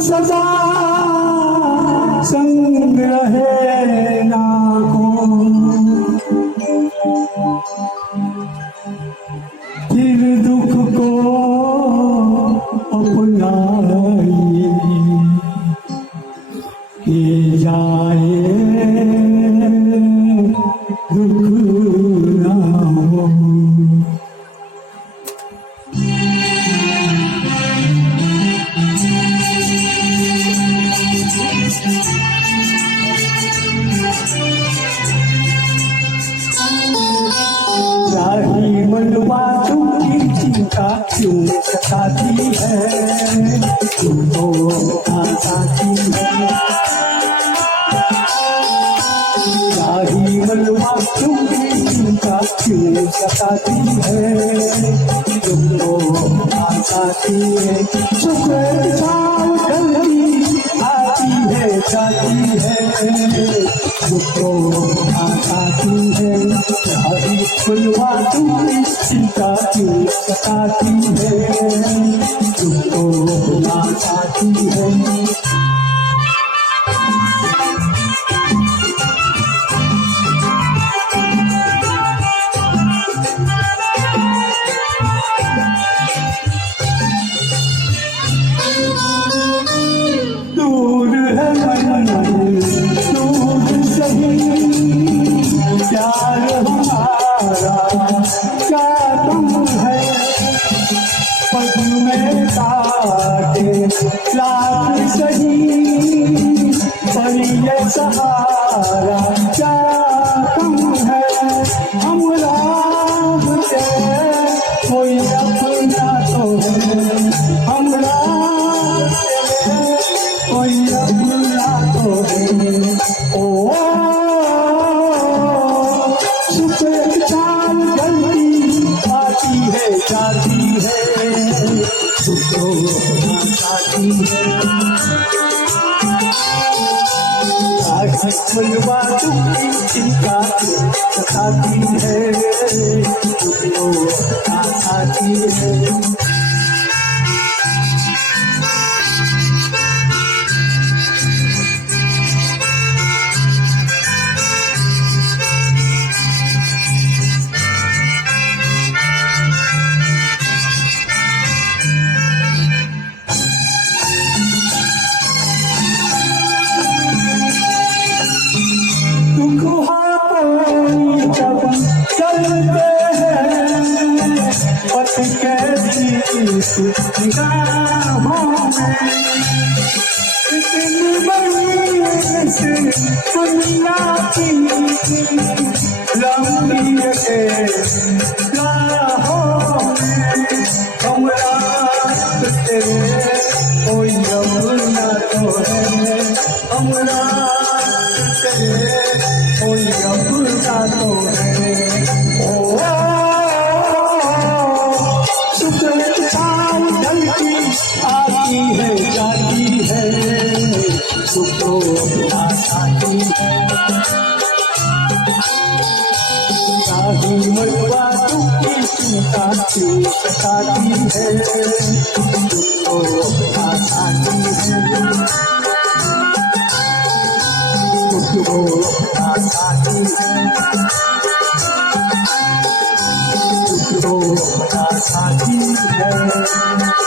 सदा संग रहे ना को, फिर दुख को अपनाइए कि जाए दुख ना हो। राही मनवा तुमकी चिंता क्यों सताती है, तुमको आती है। राही मनवा तुमकी चिंता क्यों सताती है, तुमको आती है। शुक्र छाव गलती आती है जाती है, तुमको आती है। राही मनवा तुमकी चिंता क्यों सताती है, तुमको आती है। दूर है मन दूर सही, प्यार हमारा क्या तुम है। पग में काटे लाख सही, पर ये सहारा क्या तुम है। हम राह के कोई अपना तो है, हम राह के कोई अपना तो है। ओ शुक्र चाल गलती आती है जाती है, शुक्र आती है। मनवा तुमकी चिंता सताती है, शुक्र आती है। निगाहों में इतनी बड़ी से दुनिया की लंबी है राहों में। हम रात तेरे कोई अपना तो है, हम रात तेरे कोई अपना तो है। ओ शुक्र चाल गलती आती है जाती है, शुक्र आती है। राही मनवा तुमकी चिंता क्यों सताती है, शुक्र आती है। शुक्र आती है, शुक्र आती है।